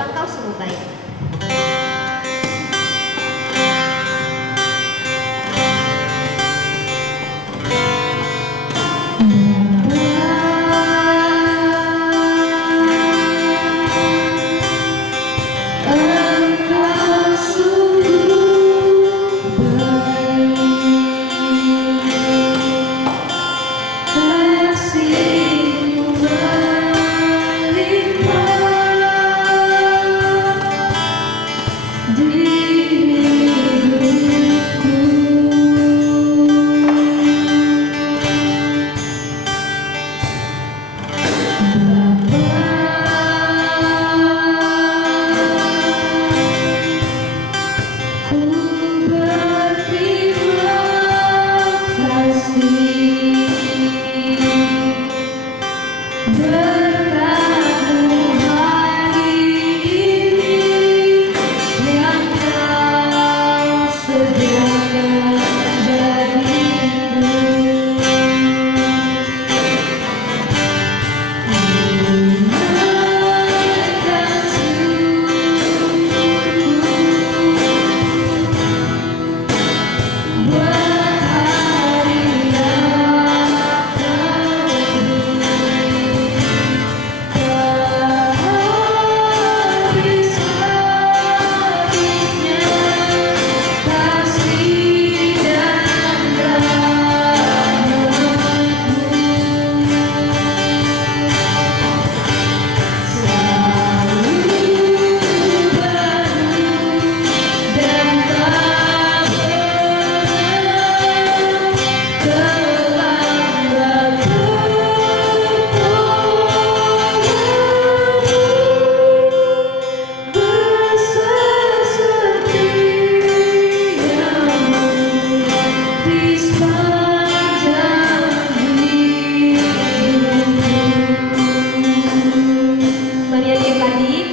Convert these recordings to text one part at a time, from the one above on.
sebab Engkau sungguh baik.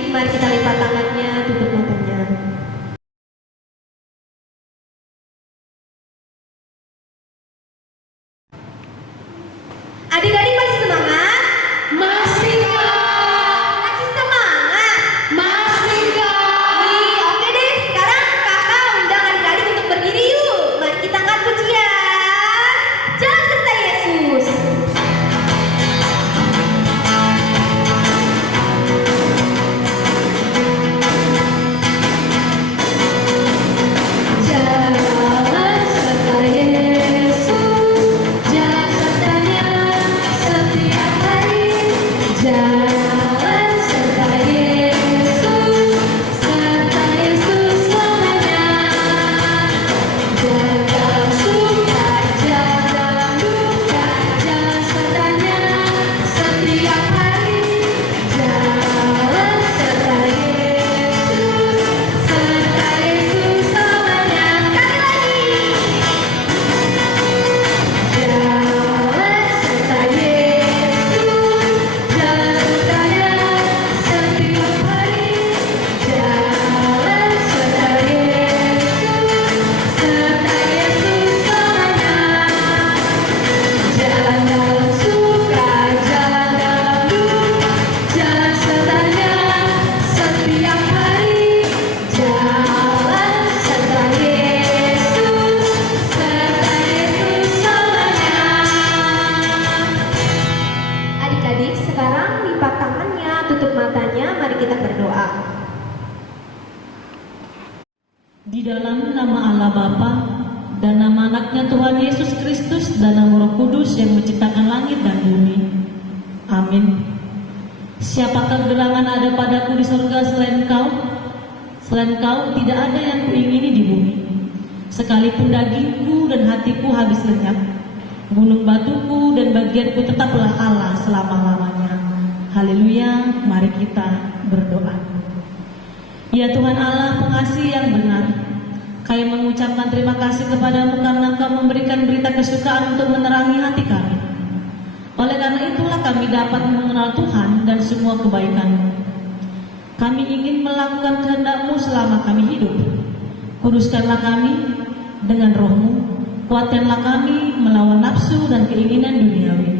Mari kita lipat tangannya, tutup matanya. Adik-adik masih semangat? Masih enggak? Masih semangat? Masih enggak? Nih, oke deh, sekarang kakak undang adik-adik untuk berdiri yuk. Mari kita angkat pujian. Jalan serta Yesus. Di dalam nama Allah Bapa dan nama anaknya Tuhan Yesus Kristus dan nama Roh Kudus yang menciptakan langit dan bumi. Amin. Siapakah gerangan ada padaku di surga selain Kau? Selain Kau tidak ada yang kuingini di bumi. Sekalipun dagingku dan hatiku habis lenyap, gunung batuku dan bagianku tetaplah Allah selama-lamanya. Haleluya, mari kita berdoa. Ya Tuhan Allah pengasih yang benar, kami mengucapkan terima kasih kepadamu karena Engkau memberikan berita kesukaan untuk menerangi hati kami. Oleh karena itulah kami dapat mengenal Tuhan dan semua kebaikan-Mu. Kami ingin melakukan kehendak-Mu selama kami hidup. Kuduskanlah kami dengan Roh-Mu, kuatkanlah kami melawan nafsu dan keinginan duniawi.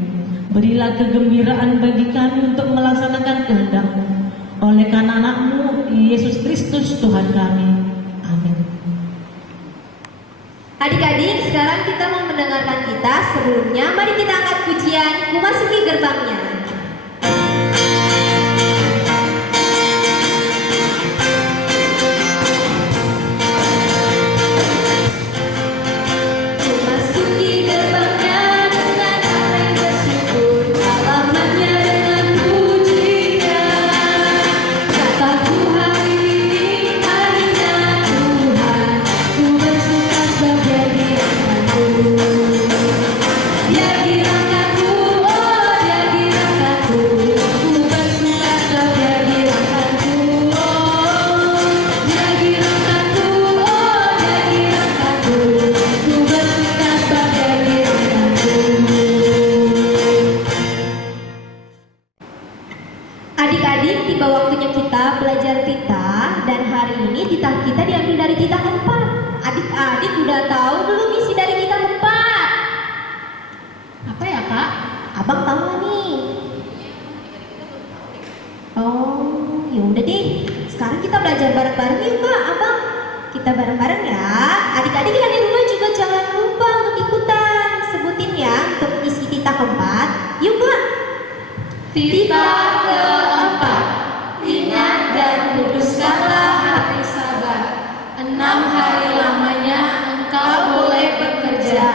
Berilah kegembiraan bagi kami untuk melaksanakan kehendak-Mu. oleh karena anakmu Yesus Kristus Tuhan kami. Amin. Adik-adik, sekarang kita mau mendengarkan kita. Sebelumnya, mari kita angkat pujian, Memasuki Gerbangnya. Memasuki gerbangnya dengan hati bersyukur, halamannya dengan pujian. Kataku hari ini harinya Tuhan, ku bersuka sebab Dia dirangkaku. Dia dirangkaku, oh Dia dirangkaku, ku bersuka sebab Dia dirangkaku. Dia dirangkaku, oh Dia dirangkaku, ku bersuka sebab Dia dirangkaku. Adik-adik, tiba waktunya kita belajar tita, dan hari ini tita kita diambil dari tita keempat. Adik-adik udah tahu belum isi dari tita keempat? Apa ya, Kak? Abang tahu nggak nih? Oh, ya udah deh. Sekarang kita belajar bareng-bareng yuk, Kak, Abang. Kita bareng-bareng ya. Adik-adik yang di rumah juga jangan lupa untuk ikutan. Sebutin ya untuk isi tita keempat. Yuk, Kak. Tita keempat, ingat dan kuduskanlah hati sabar. 6 hari lamanya engkau boleh bekerja,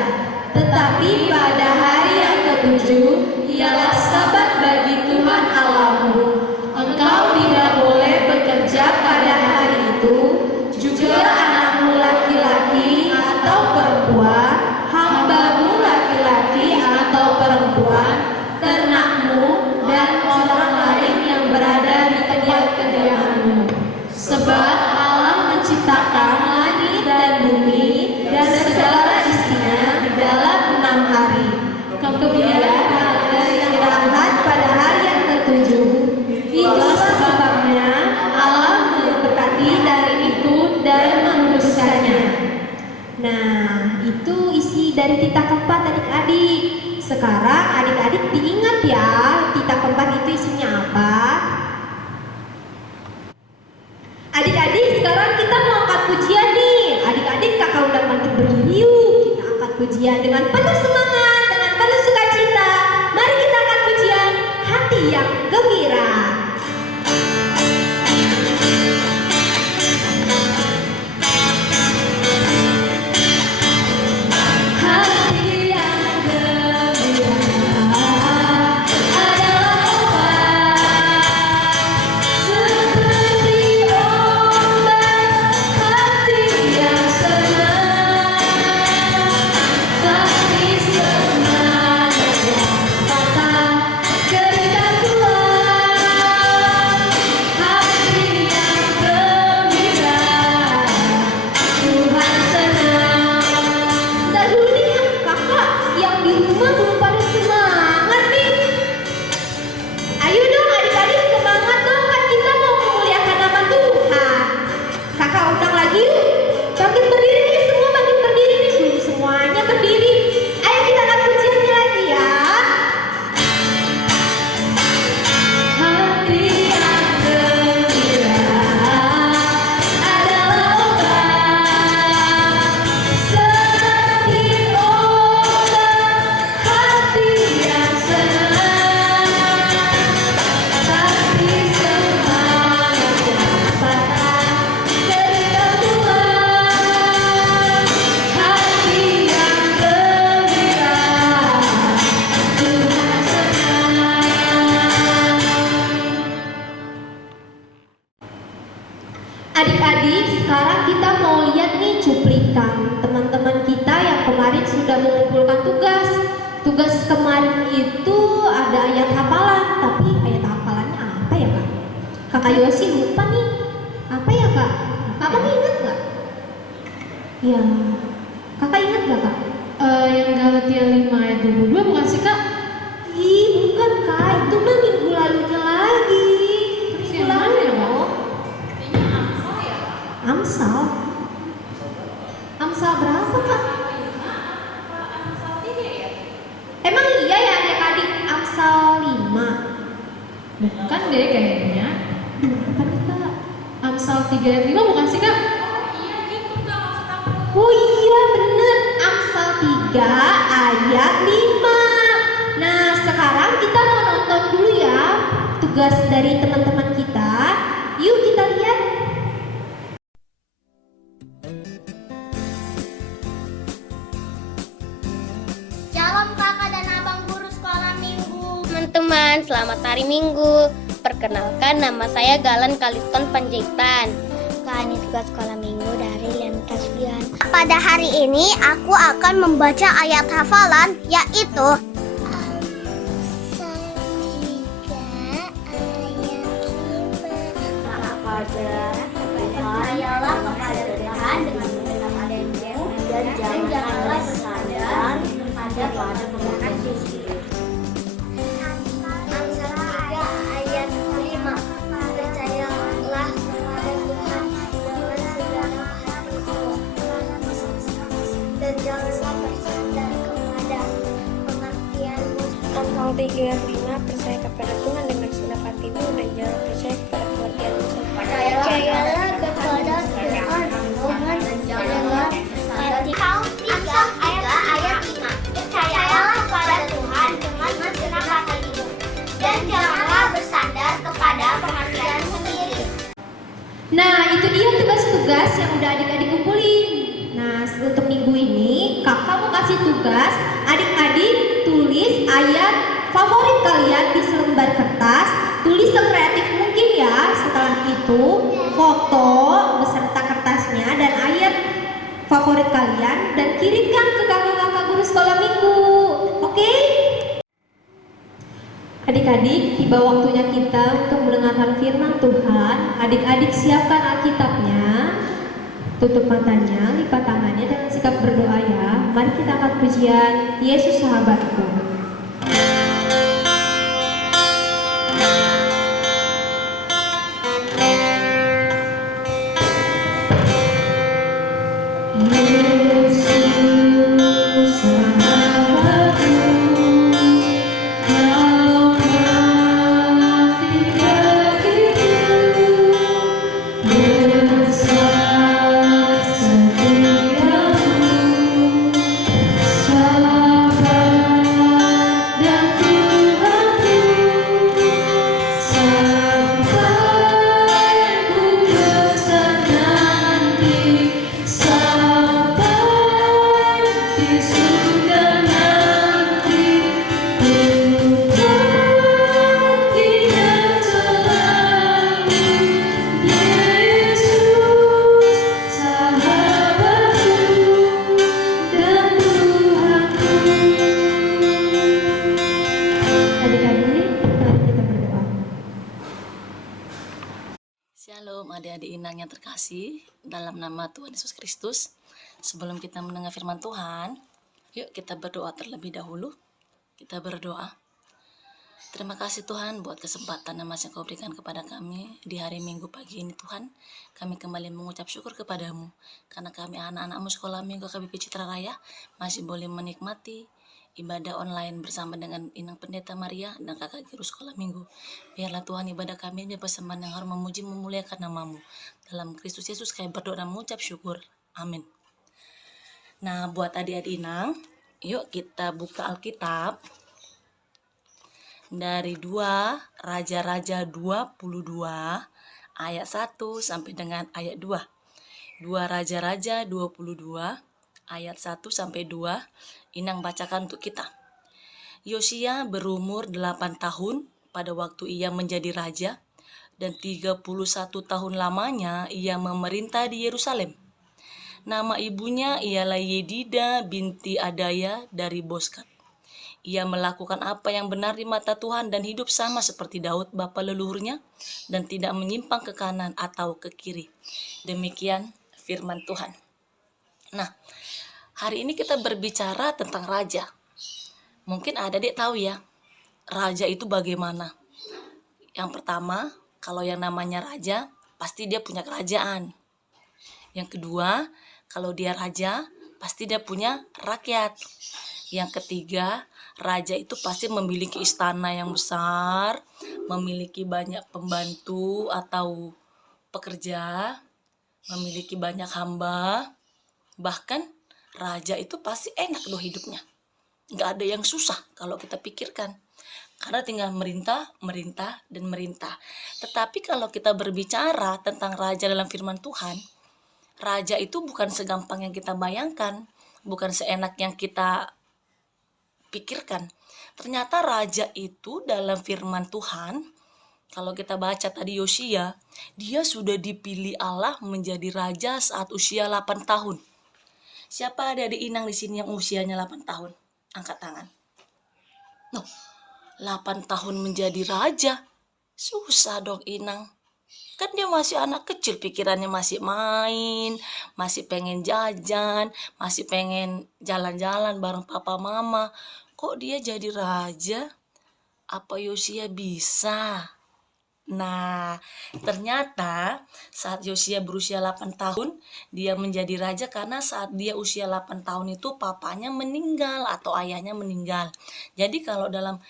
tetapi pada hari yang ketujuh ialah Sabat bagi Tuhan Allahmu. Engkau tidak boleh bekerja pada hari itu, juga anakmu laki-laki atau perempuan, hambamu laki-laki atau perempuan, ternakmu, dan orang lain yang berada di kediaman-kediamanmu. Sebab Allah menciptakan langit dan bumi dan segala isinya di dalam 6 hari. Kemudian ada istirahat pada hari yang ketujuh. Itulah sebabnya Allah memberkati dari itu dan menguduskannya. Nah, itu isi dari tita keempat adik-adik. Sekarang adik-adik diingat ya, tita keempat itu isinya apa? Adik-adik, sekarang kita mau angkat pujian nih. Adik-adik, kakak udah bangkit berdiri yuk. Kita angkat pujian dengan penuh semangat, dengan penuh sukacita. Mari kita angkat pujian, hati yang gembira. Hati yang gembira adalah obat seperti obat. Hati yang senang pasti semangat yang patah keringat tulang. Hati yang gembira, Tuhan senang. Ntar dulu nih kakak yang di rumah belum pada semangat nih. Ayo dong adik-adik semangat dong, kan kita mau memuliakan nama Tuhan. Kakak undang lagi yuk. Bangkit berdiri nih semua, bangkit berdiri nih. Belum semuanya berdiri. Ayo kita angkat pujiannya lagi ya. Hati yang gembira adalah obat seperti obat. Hati yang senang pasti semangat yang patah keringat tulang. Hati yang gembira, Tuhan senang. Adik-adik, sekarang kita mau lihat nih cuplikan teman-teman kita yang kemarin sudah mengumpulkan tugas. Tugas kemarin itu ada ayat hafalan, tapi ayat hafalannya apa ya, Kak? Kakak Yosi lupa nih. Apa ya, Kak? Kakak ingat nggak? Ya, kakak ingat nggak, Kak? Yang Galatia 5 ayat 22 bukan sih, Kak? Ih, bukan, Kak. Itu mah minggu lalunya lagi. Minggu Yang mana ya, lalu. Kak? Amsal. Amsal berapa, Kak? Emang iya ya adik-adik, Amsal 5? Bukan deh kayaknya. Apa nih Kak? Amsal 3 ayat 5 bukan sih Kak? Oh iya bener, Amsal 3 ayat 5. Nah sekarang kita mau nonton dulu ya tugas dari teman-teman kita. Yuk kita lihat. Shalom kakak dan abang guru sekolah minggu. Teman-teman, selamat hari minggu. Perkenalkan, nama saya Galan Kaliston Panjaitan. Kami tugas sekolah minggu dari Lian Kasbian. Pada hari ini aku akan membaca ayat hafalan, yaitu percayalah kepada Tuhan dengan mendengar adanya dan janganlah bersandar pada pengakuan sendiri. Amsal 3 ayat 5. Percayalah kepada Tuhan dengan segala hatimu dan janganlah bersandar kepada pengertianmu. Amsal 3 ayat 5. Percaya kepada Tuhan dengan segenap hatimu dan jangan percaya kepada pengertianmu sendiri. Percayalah kepada Tuhan dengan segala hati. Amsal 3 ayat 5. Percayalah kepada Tuhan dengan segenap hatimu dan janganlah bersandar kepada pengertian sendiri. Nah itu dia tugas-tugas yang udah adik-adik kumpulin. Nah untuk minggu ini kakak mau kasih tugas adik-adik tulis ayat favorit kalian di selembar kertas. Tulis sekreatif mungkin ya. Setelah itu foto beserta kertasnya dan ayat favorit kalian dan kirimkan ke kakak-kakak guru sekolah minggu. Oke? Adik-adik, tiba waktunya kita untuk mendengarkan firman Tuhan. Adik-adik siapkan Alkitabnya, tutup matanya, lipat tangannya dengan sikap berdoa ya. Mari kita angkat pujian Yesus Sahabatku. Shalom adik-adik Inang yang terkasih dalam nama Tuhan Yesus Kristus. Sebelum kita mendengar firman Tuhan, yuk kita berdoa terlebih dahulu. Kita berdoa. Terima kasih Tuhan buat kesempatan yang masih Kau berikan kepada kami di hari Minggu pagi ini Tuhan. Kami kembali mengucap syukur kepadamu karena kami anak-anakmu sekolah Minggu KBP Citra Raya masih boleh menikmati ibadah online bersama dengan Inang Pendeta Maria dan kakak guru sekolah minggu. Biarlah Tuhan ibadah kami ini persembahan yang harus memuji memuliakan namamu. Dalam Kristus Yesus kami berdoa dan mengucap syukur. Amin. Nah buat adik-adik Inang, yuk kita buka Alkitab dari 2 Raja-Raja 22 ayat 1 sampai dengan ayat 2. 2 Raja-Raja 22 ayat 1 sampai 2. Inang bacakan untuk kita. Yosia berumur 8 tahun pada waktu ia menjadi raja dan 31 tahun lamanya ia memerintah di Yerusalem. Nama ibunya ialah Yedida binti Adaya dari Boskat. Ia melakukan apa yang benar di mata Tuhan dan hidup sama seperti Daud bapa leluhurnya dan tidak menyimpang ke kanan atau ke kiri. Demikian firman Tuhan. Nah, hari ini kita berbicara tentang raja. Mungkin adik-adik tahu ya, raja itu bagaimana. Yang pertama, kalau yang namanya raja, pasti dia punya kerajaan. Yang kedua, kalau dia raja, pasti dia punya rakyat. Yang ketiga, raja itu pasti memiliki istana yang besar, memiliki banyak pembantu atau pekerja, memiliki banyak hamba. Bahkan raja itu pasti enak loh hidupnya. Nggak ada yang susah kalau kita pikirkan. Karena tinggal merintah, merintah, dan merintah. Tetapi kalau kita berbicara tentang raja dalam firman Tuhan, raja itu bukan segampang yang kita bayangkan, bukan seenak yang kita pikirkan. Ternyata raja itu dalam firman Tuhan, kalau kita baca tadi Yosia, dia sudah dipilih Allah menjadi raja saat usia 8 tahun. Siapa ada di Inang di sini yang usianya 8 tahun? Angkat tangan. Noh, 8 tahun menjadi raja. Susah dong Inang. Kan dia masih anak kecil, pikirannya masih main, masih pengen jajan, masih pengen jalan-jalan bareng papa mama. Kok dia jadi raja? Apa Yosia bisa? Nah, ternyata saat Yosia berusia 8 tahun, dia menjadi raja karena saat dia usia 8 tahun itu papanya meninggal atau ayahnya meninggal. Jadi kalau dalam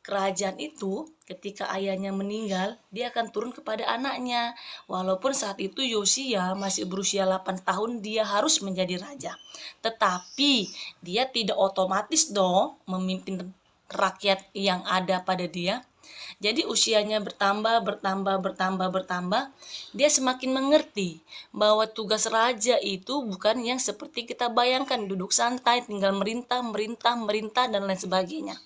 kerajaan itu, ketika ayahnya meninggal, dia akan turun kepada anaknya. Walaupun saat itu Yosia masih berusia 8 tahun, dia harus menjadi raja. Tetapi dia tidak otomatis dong memimpin rakyat yang ada pada dia. Jadi usianya bertambah, dia semakin mengerti bahwa tugas raja itu bukan yang seperti kita bayangkan, duduk santai, tinggal merintah, dan lain sebagainya.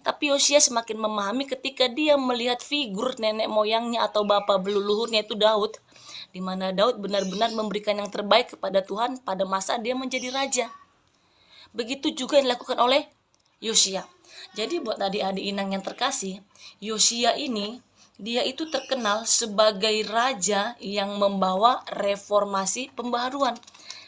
Tapi Yosia semakin memahami ketika dia melihat figur nenek moyangnya atau bapak leluhurnya itu Daud, di mana Daud benar-benar memberikan yang terbaik kepada Tuhan pada masa dia menjadi raja. Begitu juga yang dilakukan oleh Yosia. Jadi buat adik-adik Inang yang terkasih, Yosia ini dia itu terkenal sebagai raja yang membawa reformasi pembaharuan.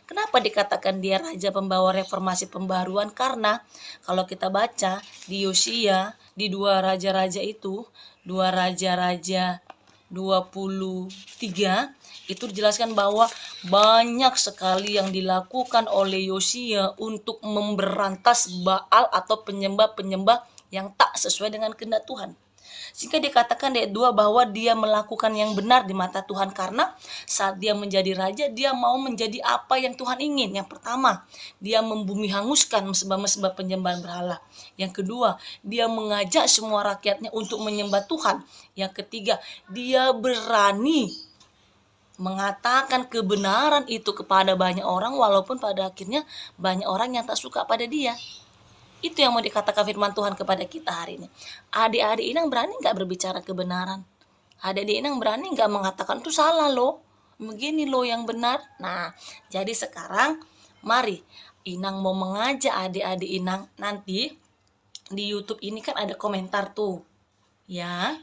Kenapa dikatakan dia raja pembawa reformasi pembaharuan? Karena kalau kita baca di Yosia, di dua raja-raja itu, dua raja-raja 23, itu dijelaskan bahwa banyak sekali yang dilakukan oleh Yosia untuk memberantas Baal atau penyembah-penyembah yang tak sesuai dengan kehendak Tuhan. Sehingga dikatakan di ayat 2 bahwa dia melakukan yang benar di mata Tuhan karena saat dia menjadi raja, dia mau menjadi apa yang Tuhan ingin. Yang pertama, dia membumi hanguskan mesbah-mesbah penyembahan berhala. Yang kedua, dia mengajak semua rakyatnya untuk menyembah Tuhan. Yang ketiga, dia berani mengatakan kebenaran itu kepada banyak orang walaupun pada akhirnya banyak orang yang tak suka pada dia. Itu yang mau dikatakan firman Tuhan kepada kita hari ini. Adik-adik Inang berani gak berbicara kebenaran? Adik-adik Inang berani gak mengatakan itu salah loh, begini loh yang benar? Nah, jadi sekarang mari Inang mau mengajak adik-adik Inang. Nanti di YouTube ini kan ada komentar tuh, ya.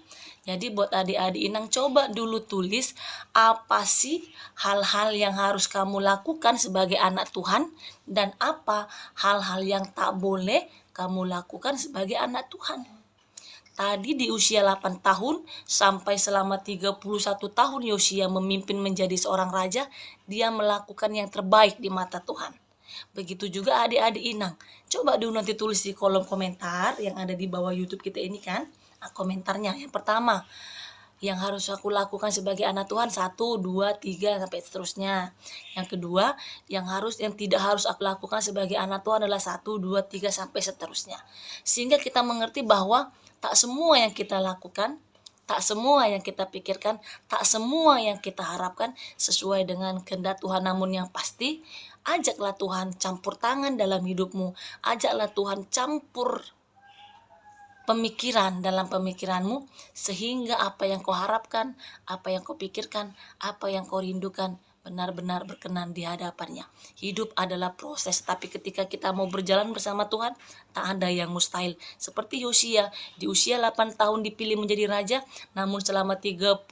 Jadi buat adik-adik Inang coba dulu tulis apa sih hal-hal yang harus kamu lakukan sebagai anak Tuhan dan apa hal-hal yang tak boleh kamu lakukan sebagai anak Tuhan. Tadi di usia 8 tahun sampai selama 31 tahun Yosia memimpin menjadi seorang raja, dia melakukan yang terbaik di mata Tuhan. Begitu juga adik-adik Inang. Coba dulu nanti tulis di kolom komentar yang ada di bawah YouTube kita ini kan. Komentarnya yang pertama, yang harus aku lakukan sebagai anak Tuhan 1, 2, 3 sampai seterusnya. Yang kedua, yang tidak harus aku lakukan sebagai anak Tuhan adalah 1, 2, 3 sampai seterusnya. Sehingga kita mengerti bahwa tak semua yang kita lakukan, tak semua yang kita pikirkan, tak semua yang kita harapkan sesuai dengan kehendak Tuhan. Namun yang pasti, ajaklah Tuhan campur tangan dalam hidupmu. Ajaklah Tuhan campur pemikiran dalam pemikiranmu sehingga apa yang kau harapkan, apa yang kau pikirkan, apa yang kau rindukan benar-benar berkenan di hadapannya. Hidup adalah proses, tapi ketika kita mau berjalan bersama Tuhan, tak ada yang mustahil. Seperti Yosia, di usia 8 tahun dipilih menjadi raja, namun selama 31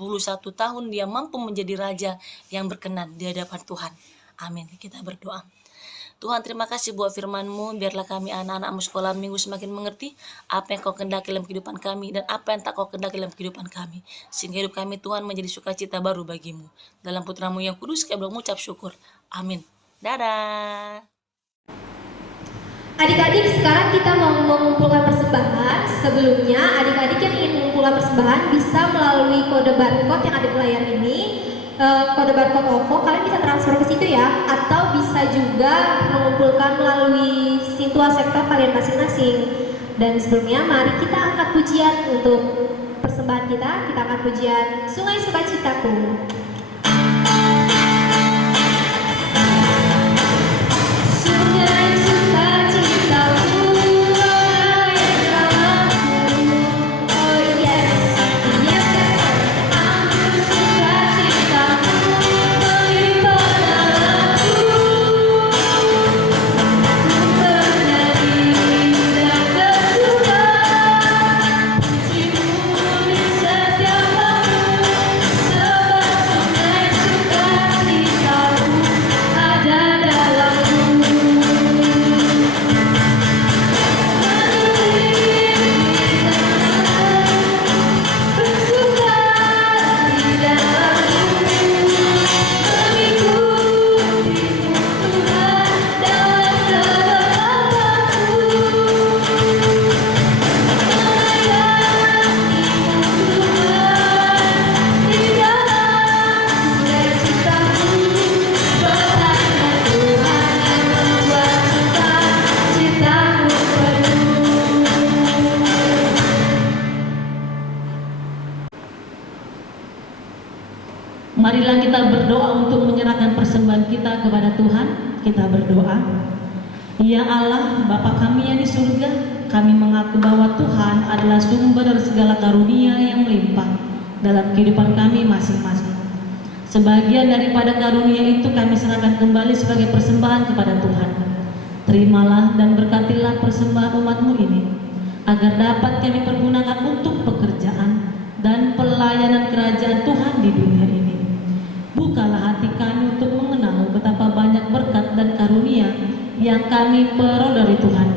tahun dia mampu menjadi raja yang berkenan di hadapan Tuhan. Amin. Kita berdoa. Tuhan, terima kasih buat firman-Mu, biarlah kami anak-anak-Mu sekolah minggu semakin mengerti apa yang Kau kehendaki dalam kehidupan kami dan apa yang tak Kau kehendaki dalam kehidupan kami. Sehingga hidup kami Tuhan menjadi sukacita baru bagi-Mu. Dalam putra-Mu yang kudus kami mengucap syukur. Amin. Dadah. Adik-adik, sekarang kita mau mengumpulkan persembahan. Sebelumnya, adik-adik yang ingin mengumpulkan persembahan bisa melalui kode barcode yang ada di layar ini. Kode barcode OVO, kalian bisa transfer ke situ ya. Atau bisa juga mengumpulkan melalui Sintua sektor kalian masing-masing. Dan sebelumnya, mari kita angkat pujian untuk persembahan kita. Kita angkat pujian Sungai Sukacitaku. Sungai Sukacitaku, air dalamku. Oh yes, yes, ampun sukacitamu melimpah dalamku. Ku bernyanyi dan bersuka, pujimu di setiap waktu. Sebab sungai sukacitaku ada dalamku. Marilah kita berdoa untuk menyerahkan persembahan kita kepada Tuhan. Kita berdoa. Ya Allah, Bapa kami yang di surga, kami mengaku bahwa Tuhan adalah sumber dari segala karunia yang melimpah dalam kehidupan kami masing-masing. Sebagian daripada karunia itu kami serahkan kembali sebagai persembahan kepada Tuhan. Terimalah dan berkatilah persembahan umat-Mu ini, agar dapat kami pergunakan untuk pekerjaan dan pelayanan kerajaan Tuhan di dunia ini. Bukalah hati kami untuk mengenal betapa banyak berkat dan karunia yang kami peroleh dari Tuhan,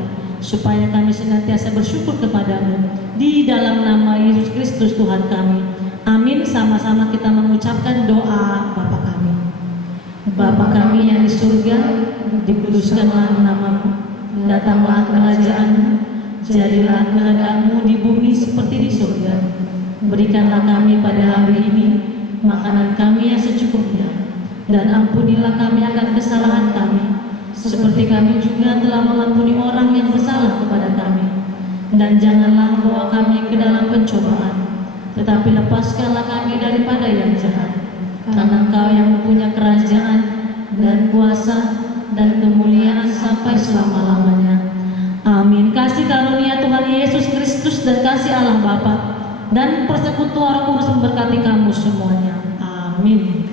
supaya kami senantiasa bersyukur kepadamu di dalam nama Yesus Kristus Tuhan kami. Amin. Sama-sama kita mengucapkan doa Bapa kami. Bapa kami yang di surga, dikuduskanlah namamu, datanglah kerajaan-Mu, jadilah kehendak-Mu di bumi seperti di surga. Berikanlah kami pada hari ini makanan kami yang secukupnya, dan ampunilah kami akan kesalahan kami, seperti kami juga telah mengampuni orang yang bersalah kepada kami. Dan janganlah bawa kami ke dalam pencobaan, tetapi lepaskanlah kami daripada yang jahat. Karena Engkau yang mempunyai kerajaan dan kuasa dan kemuliaan sampai selama-lamanya. Amin. Kasih karunia Tuhan Yesus Kristus dan kasih Allah Bapa dan persekutuan Roh Kudus memberkati kamu semuanya. Amin.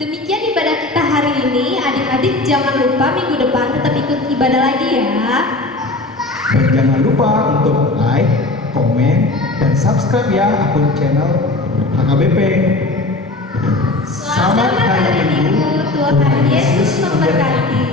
Demikian ibadah kita hari ini. Adik-adik jangan lupa minggu depan tetap ikut ibadah lagi ya. Dan jangan lupa untuk like, komen, dan subscribe ya akun channel HKBP. Selamat hari Minggu, Tuhan Yesus memberkati.